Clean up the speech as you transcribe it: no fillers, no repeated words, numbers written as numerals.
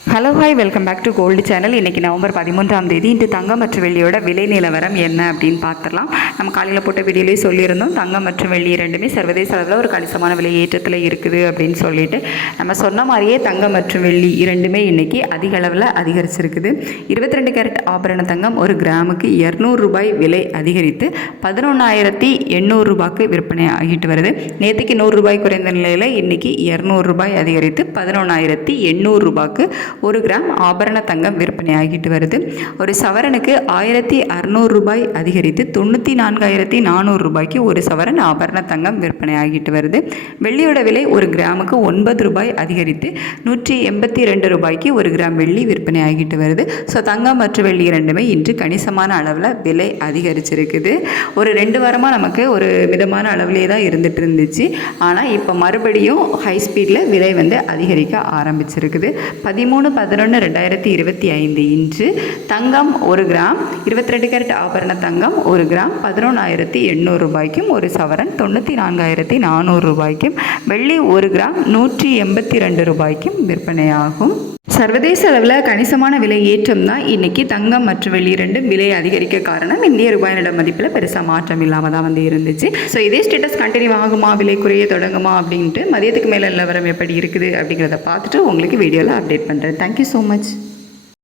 Hello hi welcome back to gold channel. இன்றைக்கி November 13ஆம் தேதி இன்று தங்கம் மற்றும் வெள்ளியோட விலை நிலவரம் என்ன அப்படின்னு பார்த்துடலாம். நம்ம காலையில் போட்ட வீடியோலேயே சொல்லியிருந்தோம், தங்கம் மற்றும் வெள்ளி ரெண்டுமே சர்வதேச அளவில் ஒரு கணிசமான விலை ஏற்றத்தில் இருக்குது அப்படின்னு சொல்லிட்டு நம்ம சொன்ன மாதிரியே தங்கம் மற்றும் வெள்ளி இரண்டுமே இன்றைக்கி அதிக அளவில் அதிகரிச்சிருக்குது. 22 கேரட் ஆபரண தங்கம் ஒரு கிராமுக்கு 200 ரூபாய் விலை அதிகரித்து 11,800 ரூபாய்க்கு விற்பனை ஆகிட்டு வருது. நேற்றுக்கு 100 ரூபாய் குறைந்த நிலையில் இன்றைக்கி 200 ரூபாய் அதிகரித்து 11,800 ரூபாய்க்கு ஒரு கிராம் ஆபரண தங்கம் விற்பனை ஆகிட்டு வருது. ஒரு சவரனுக்கு 1,600 ரூபாய் அதிகரித்து 94,400 ரூபாய்க்கு ஒரு சவரன் ஆபரண தங்கம் விற்பனை ஆகிட்டு வருது. வெள்ளியோட விலை ஒரு கிராமுக்கு 9 ரூபாய் அதிகரித்து 182 ரூபாய்க்கு ஒரு கிராம் வெள்ளி விற்பனை ஆகிட்டு வருது. ஸோ தங்கம் மற்றும் வெள்ளி இரண்டுமே இன்று கணிசமான அளவில் விலை அதிகரிச்சிருக்குது. ஒரு 2 வாரமாக நமக்கு ஒரு மிதமான அளவிலே தான் இருந்துட்டு இருந்துச்சு. ஆனால் இப்போ மறுபடியும் ஹை ஸ்பீடில் விலை அதிகரிக்க ஆரம்பிச்சிருக்குது. 13/11/2025 இன்று தங்கம் ஒரு கிராம் 22 கேரட் ஆபரண தங்கம் ஒரு கிராம் 11,800 ரூபாய்க்கும் ஒரு சவரன் 94,400 ரூபாய்க்கும் வெள்ளி ஒரு கிராம் 182 ரூபாய்க்கும் விற்பனையாகும். சர்வதேச அளவில் கணிசமான விலை ஏற்றம் தான் இன்றைக்கி தங்கம் மற்றும் வெள்ளி ரெண்டும் விலை அதிகரிக்க காரணம். இந்திய ரூபாயினோட மதிப்பில் பெருசாக மாற்றம் இல்லாமல் தான் இருந்துச்சு. ஸோ இதே ஸ்டேட்டஸ் கண்டினியூ ஆகுமா, விலை குறைய தொடங்குமா அப்படின்ட்டு மதியத்துக்கு மேலே நிலவரம் எப்படி இருக்குது அப்படிங்கிறத பார்த்துட்டு உங்களுக்கு வீடியோவில் அப்டேட் பண்ணுறேன். Thank you so much.